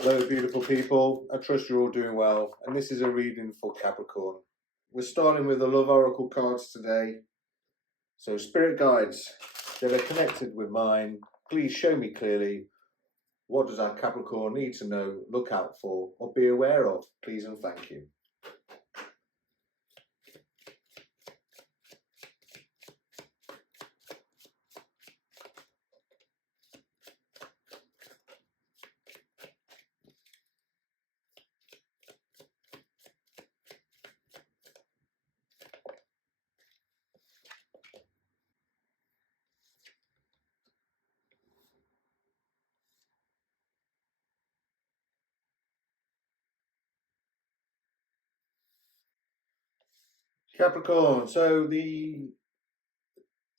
Hello beautiful people, I trust you're all doing well, and this is a reading for Capricorn. We're starting with the Love Oracle cards today. So spirit guides that are connected with mine, please show me clearly what does our Capricorn need to know, look out for, or be aware of, please and thank you. Capricorn, so the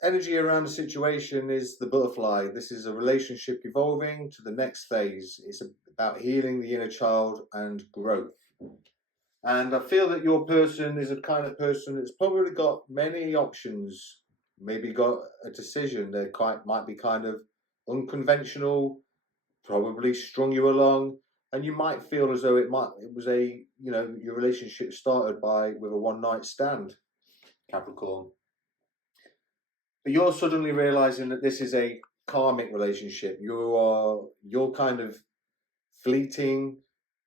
energy around the situation is the butterfly. This is a relationship evolving to the next phase. It's about healing the inner child and growth. And I feel that your person is a kind of person that's probably got many options, maybe got a decision. They might be kind of unconventional, probably strung you along, and you might feel as though it was your relationship started with a one-night stand, Capricorn. But you're suddenly realizing that this is a karmic relationship. You're kind of fleeting,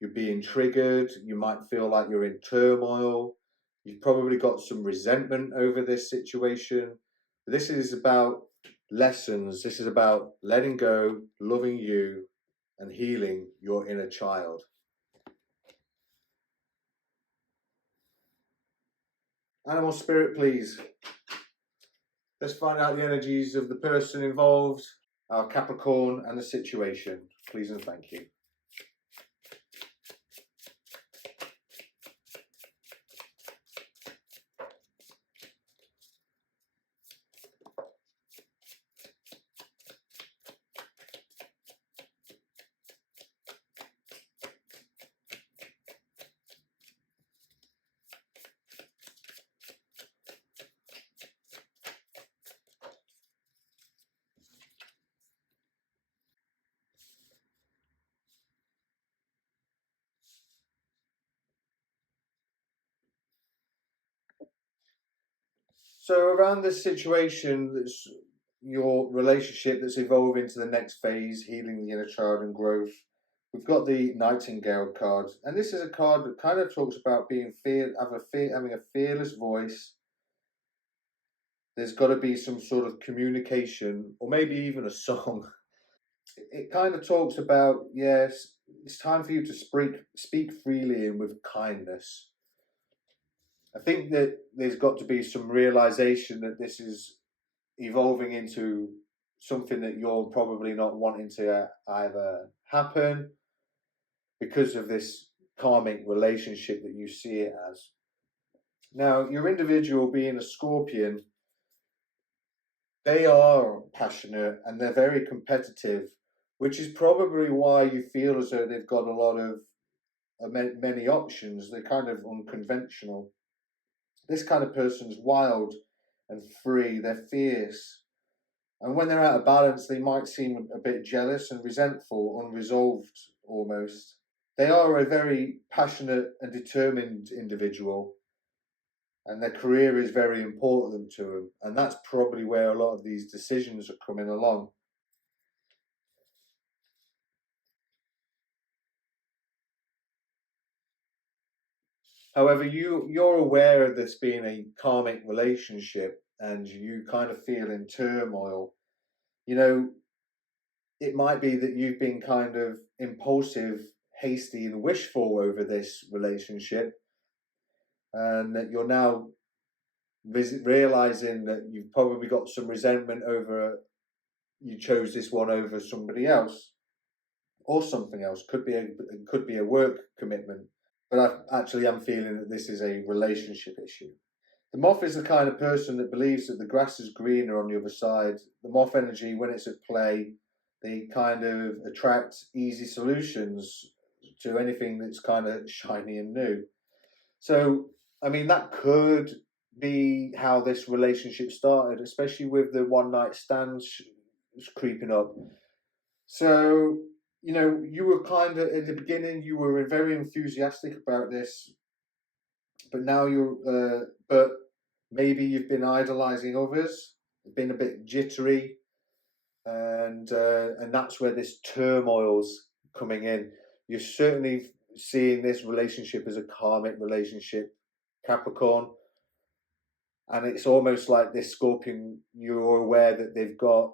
you're being triggered, you might feel like you're in turmoil, you've probably got some resentment over this situation. This is about lessons, this is about letting go, loving you, and healing your inner child. Animal spirit, please. Let's find out the energies of the person involved, our Capricorn, and the situation. Please and thank you. So around this situation, that's your relationship that's evolving to the next phase, healing the inner child and growth, we've got the Nightingale card. And this is a card that kind of talks about having a fearless voice. There's got to be some sort of communication, or maybe even a song. It kind of talks about, yes, it's time for you to speak freely and with kindness. I think that there's got to be some realization that this is evolving into something that you're probably not wanting to either happen because of this karmic relationship that you see it as. Now, your individual being a Scorpion, they are passionate and they're very competitive, which is probably why you feel as though they've got a lot of many options. They're kind of unconventional. This kind of person's wild and free, they're fierce. And when they're out of balance, they might seem a bit jealous and resentful, unresolved almost. They are a very passionate and determined individual, and their career is very important to them. And that's probably where a lot of these decisions are coming along. However, you're aware of this being a karmic relationship, and you kind of feel in turmoil. You know, it might be that you've been kind of impulsive, hasty, and wishful over this relationship, and that you're now realizing that you've probably got some resentment over you chose this one over somebody else or something else. Could be a work commitment, but I'm feeling that this is a relationship issue. The moth is the kind of person that believes that the grass is greener on the other side. The moth energy, when it's at play, they kind of attract easy solutions to anything that's kind of shiny and new. So, I mean, that could be how this relationship started, especially with the one night stands creeping up. So, you know, you were kind of, at the beginning, you were very enthusiastic about this, but now but maybe you've been idolizing others, been a bit jittery, and that's where this turmoil's coming in. You're certainly seeing this relationship as a karmic relationship, Capricorn, and it's almost like this Scorpion. You're aware that they've got.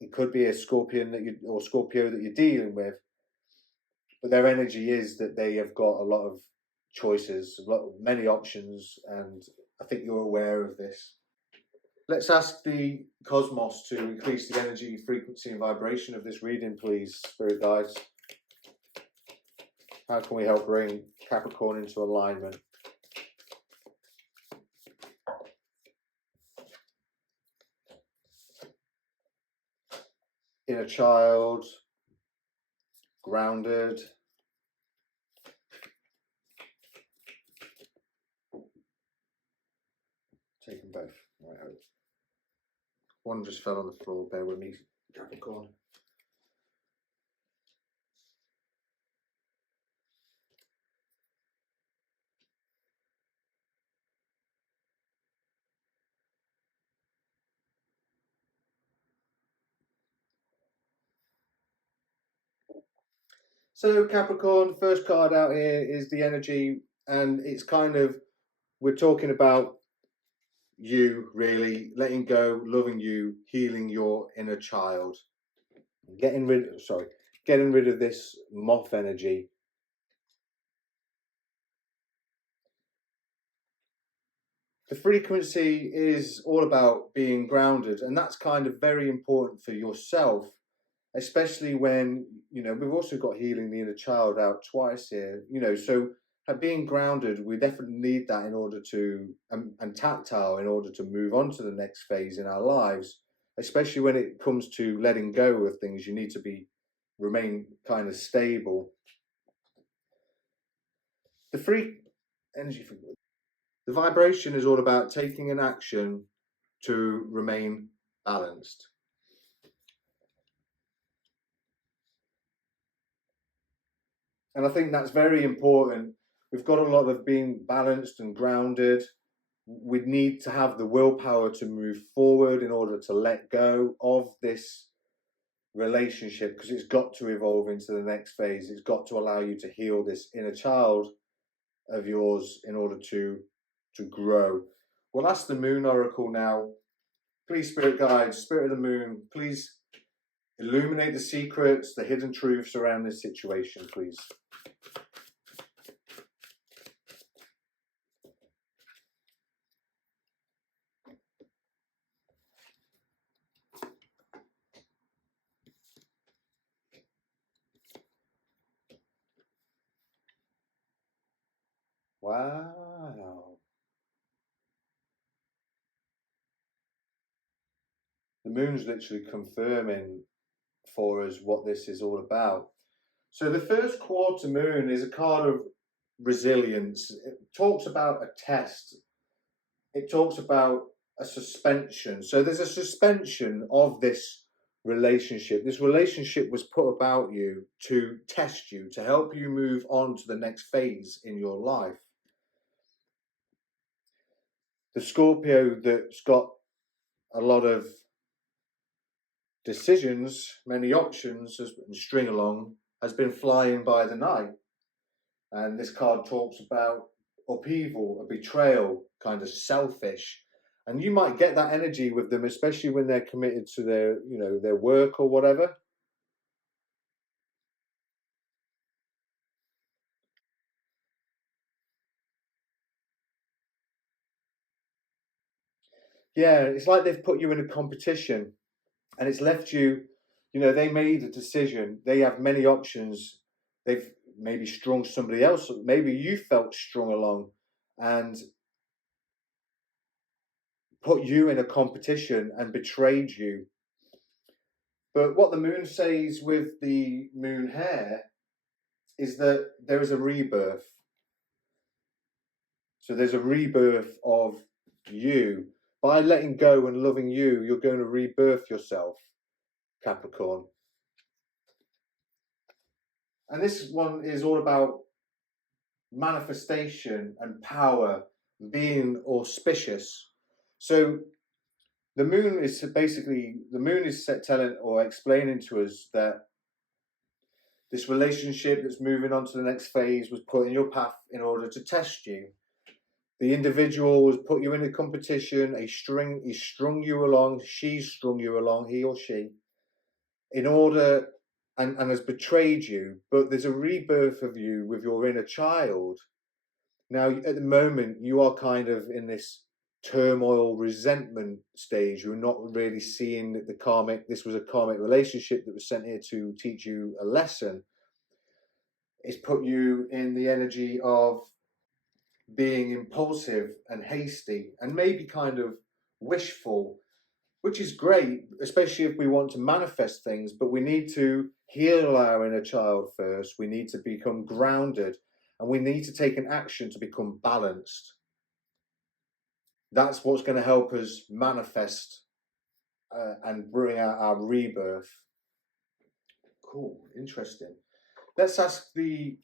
It could be a Scorpion or Scorpio that you're dealing with, but their energy is that they have got a lot of choices, many options, and I think you're aware of this. Let's ask the cosmos to increase the energy, frequency, and vibration of this reading, please, spirit guides. How can we help bring Capricorn into alignment? Inner child, grounded. Take them both. Right. One just fell on the floor. Bear with me, Capricorn. So Capricorn, first card out here is the energy, and it's kind of, we're talking about you really letting go, loving you, healing your inner child, getting rid of this moth energy. The frequency is all about being grounded, and that's kind of very important for yourself, especially when, you know, we've also got healing the inner child out twice here, you know, so being grounded, we definitely need that in order to, and tactile, in order to move on to the next phase in our lives, especially when it comes to letting go of things. You need to remain kind of stable. The free energy, the vibration is all about taking an action to remain balanced. And I think that's very important. We've got a lot of being balanced and grounded. We need to have the willpower to move forward in order to let go of this relationship, because it's got to evolve into the next phase. It's got to allow you to heal this inner child of yours in order to grow. We'll ask the Moon Oracle now. Please, spirit guides, spirit of the moon, please illuminate the secrets, the hidden truths around this situation, please. Wow. The moon's literally confirming for us what this is all about. So the first quarter moon is a card of resilience. It talks about a test. It talks about a suspension. So there's a suspension of this relationship. This relationship was put about you to test you, to help you move on to the next phase in your life. The Scorpio that's got a lot of decisions, many options, and string along, has been flying by the night. And this card talks about upheaval, a betrayal, kind of selfish. And you might get that energy with them, especially when they're committed to their, you know, their work or whatever. Yeah, it's like they've put you in a competition, and it's left you, you know, they made a decision. They have many options. They've maybe strung somebody else. Maybe you felt strung along and put you in a competition and betrayed you. But what the moon says with the moon hair is that there is a rebirth. So there's a rebirth of you. By letting go and loving you, you're going to rebirth yourself, Capricorn. And this one is all about manifestation and power, being auspicious. So the moon is telling or explaining to us that this relationship that's moving on to the next phase was put in your path in order to test you. The individual was put you in a competition, he strung you along, she's strung you along, he or she, in order, and has betrayed you, but there's a rebirth of you with your inner child. Now, at the moment, you are kind of in this turmoil, resentment stage. You're not really seeing that this was a karmic relationship that was sent here to teach you a lesson. It's put you in the energy of being impulsive and hasty and maybe kind of wishful, which is great, especially if we want to manifest things, but we need to heal our inner child first. We need to become grounded, and we need to take an action to become balanced. That's what's going to help us manifest and bring out our rebirth. Cool, interesting. Let's ask the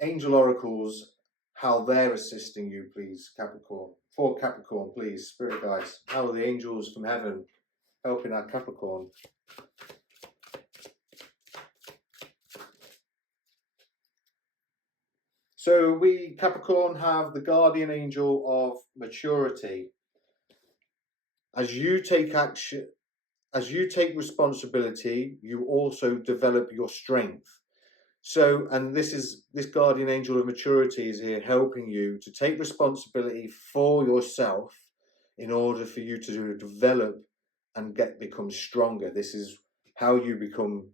angel oracles how they're assisting you, please, Capricorn. For Capricorn, please, spirit guides. How are the angels from heaven helping our Capricorn? So we, Capricorn, have the guardian angel of maturity. As you take action, as you take responsibility, you also develop your strength. So, and this guardian angel of maturity is here helping you to take responsibility for yourself in order for you to develop and become stronger. This is how you become,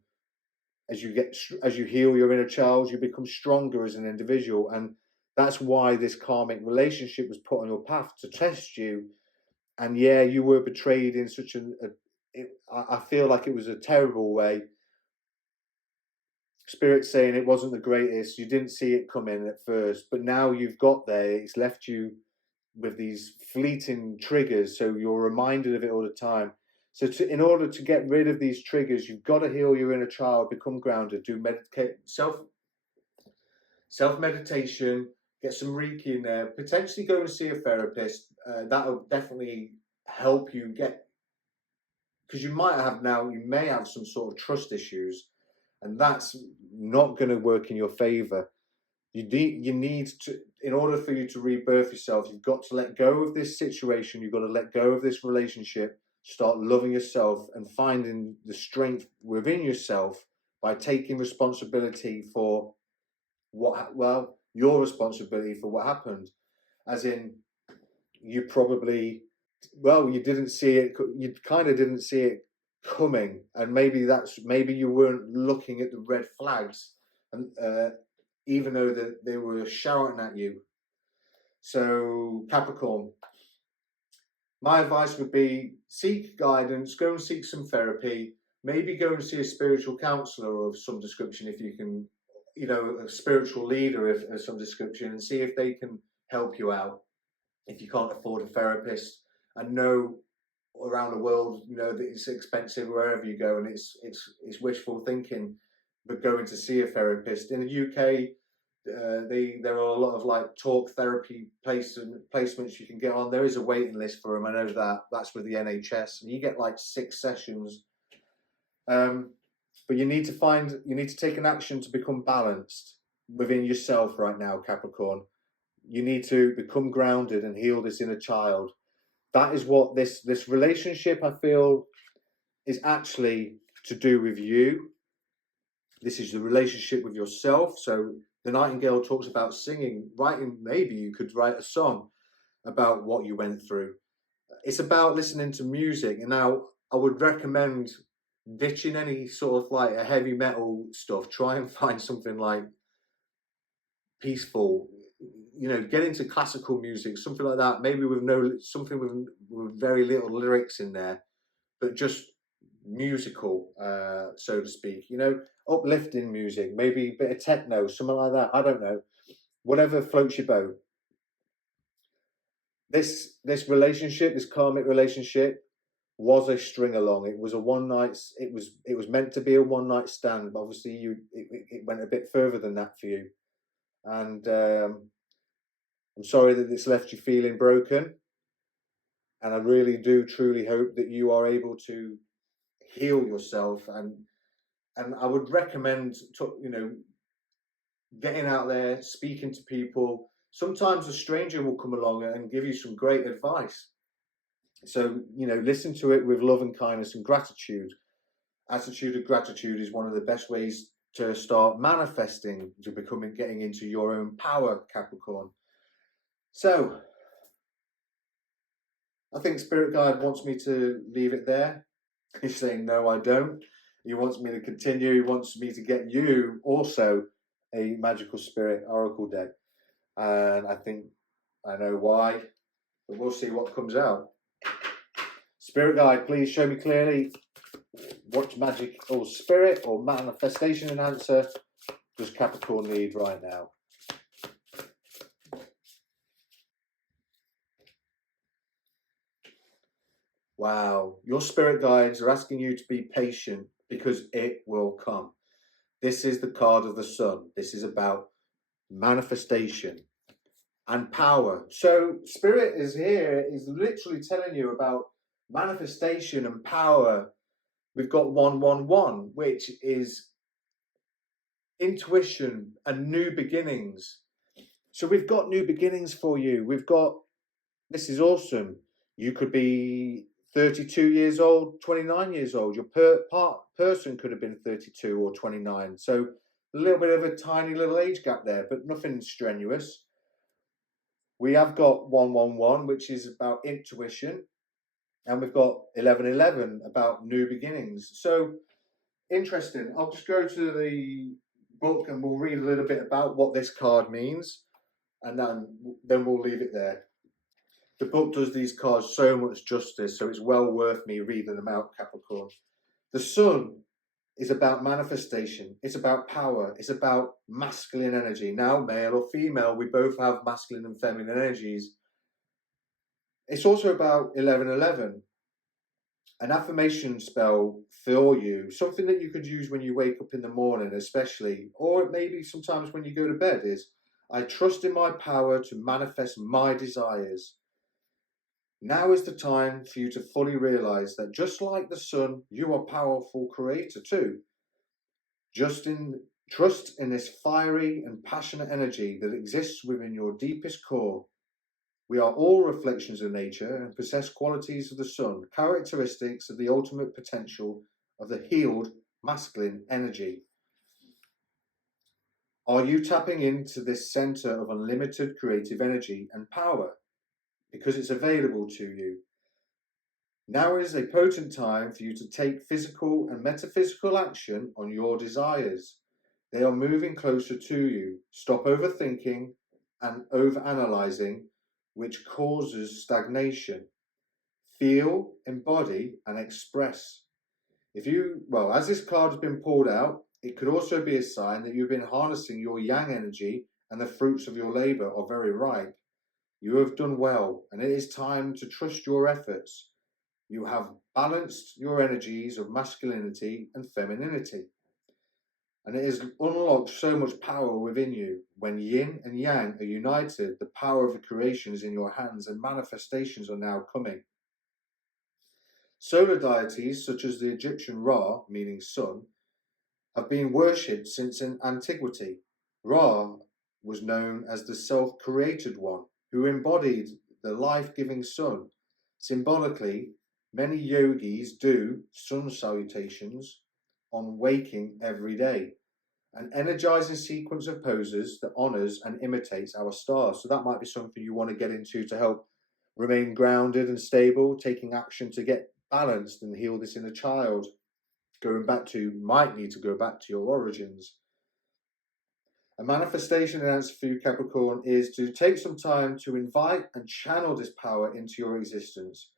as you heal your inner child, you become stronger as an individual. And that's why this karmic relationship was put on your path to test you. And yeah, you were betrayed in such I feel like it was a terrible way. Spirit saying it wasn't the greatest, you didn't see it come in at first, but now you've got there, it's left you with these fleeting triggers, so you're reminded of it all the time. So in order to get rid of these triggers, you've got to heal your inner child, become grounded, do self-meditation, get some Reiki in there, potentially go and see a therapist. That'll definitely help you get, because you may have some sort of trust issues, and that's not going to work in your favor. You need to, in order for you to rebirth yourself, you've got to let go of this situation. You've got to let go of this relationship, start loving yourself and finding the strength within yourself by taking responsibility for your responsibility for what happened. As in, you didn't see it, you kind of didn't see it coming, and maybe you weren't looking at the red flags, and even though they were shouting at you. So Capricorn, my advice would be seek guidance, go and seek some therapy, maybe go and see a spiritual counselor of some description if you can, a spiritual leader of some description, and see if they can help you out if you can't afford a therapist. And know around the world, that it's expensive wherever you go, and it's wishful thinking, but going to see a therapist. In the UK, there are a lot of like talk therapy placements you can get on. There is a waiting list for them. I know that's with the NHS, and you get like 6 sessions. But you need to take an action to become balanced within yourself right now, Capricorn. You need to become grounded and heal this inner child. That is what this relationship, I feel, is actually to do with you. This is the relationship with yourself. So the Nightingale talks about singing, writing. Maybe you could write a song about what you went through. It's about listening to music. And now I would recommend ditching any sort of like a heavy metal stuff. Try and find something like peaceful. Get into classical music, something like that. Maybe with with very little lyrics in there, but just musical, so to speak. Uplifting music, maybe a bit of techno, something like that. I don't know. Whatever floats your boat. This relationship, this karmic relationship, was a string along. It was a one night. It was meant to be a one night stand. But obviously, it went a bit further than that for you, and I'm sorry that it's left you feeling broken. And I really do truly hope that you are able to heal yourself, and I would recommend getting out there, speaking to people. Sometimes a stranger will come along and give you some great advice. So, listen to it with love and kindness and gratitude. Attitude of gratitude is one of the best ways to start manifesting, to getting into your own power, Capricorn. So, I think Spirit Guide wants me to leave it there. He's saying, no, I don't. He wants me to continue. He wants me to get you also a Magical Spirit Oracle deck. And I think I know why, but we'll see what comes out. Spirit Guide, please show me clearly what magic or spirit or manifestation enhancer does Capricorn need right now? Wow, your spirit guides are asking you to be patient because it will come. This is the card of the sun. This is about manifestation and power. So Spirit is here, is literally telling you about manifestation and power. We've got 111, which is intuition and new beginnings. So we've got new beginnings for you. This is awesome. You could be 32 years old, 29 years old. Your person could have been 32 or 29. So a little bit of a tiny little age gap there, but nothing strenuous. We have got 111, which is about intuition. And we've got 1111 about new beginnings. So interesting. I'll just go to the book and we'll read a little bit about what this card means. And then we'll leave it there. The book does these cards so much justice, so it's well worth me reading them out, Capricorn. The sun is about manifestation. It's about power. It's about masculine energy. Now, male or female, we both have masculine and feminine energies. It's also about 1111, an affirmation spell for you, something that you could use when you wake up in the morning, especially, or maybe sometimes when you go to bed, is, I trust in my power to manifest my desires. Now is the time for you to fully realize that just like the sun, you are a powerful creator too. Trust in this fiery and passionate energy that exists within your deepest core. We are all reflections of nature and possess qualities of the sun, characteristics of the ultimate potential of the healed masculine energy. Are you tapping into this center of unlimited creative energy and power? Because it's available to you. Now is a potent time for you to take physical and metaphysical action on your desires. They are moving closer to you. Stop overthinking and overanalyzing, which causes stagnation. Feel, embody, and express. As this card has been pulled out, it could also be a sign that you've been harnessing your yang energy and the fruits of your labor are very ripe. You have done well, and it is time to trust your efforts. You have balanced your energies of masculinity and femininity. And it has unlocked so much power within you. When yin and yang are united, the power of the creation is in your hands and manifestations are now coming. Solar deities, such as the Egyptian Ra, meaning sun, have been worshipped since antiquity. Ra was known as the self-created one, who embodied the life-giving sun. Symbolically, many yogis do sun salutations on waking every day, an energizing sequence of poses that honors and imitates our stars. So that might be something you want to get into to help remain grounded and stable, taking action to get balanced and heal this inner child. Might need to go back to your origins. A manifestation answer for you, Capricorn, is to take some time to invite and channel this power into your existence.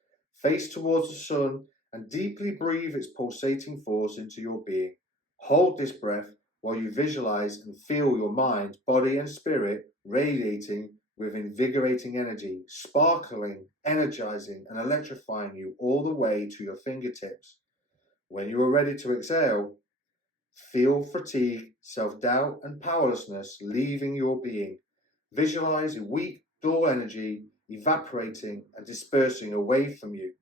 Face towards the sun and deeply breathe its pulsating force into your being. Hold this breath while you visualize and feel your mind, body, and spirit radiating with invigorating energy, sparkling, energizing, and electrifying you all the way to your fingertips. When you are ready to exhale, feel fatigue, self-doubt, and powerlessness leaving your being. Visualize weak, dull energy evaporating and dispersing away from you.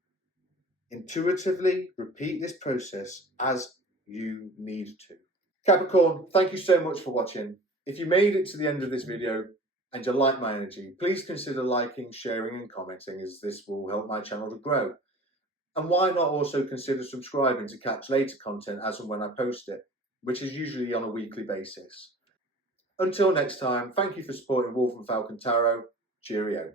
Intuitively repeat this process as you need to. Capricorn, thank you so much for watching. If you made it to the end of this video and you like my energy, please consider liking, sharing and commenting, as this will help my channel to grow. And why not also consider subscribing to catch later content as and when I post it, which is usually on a weekly basis. Until next time, thank you for supporting Wolf and Falcon Tarot. Cheerio.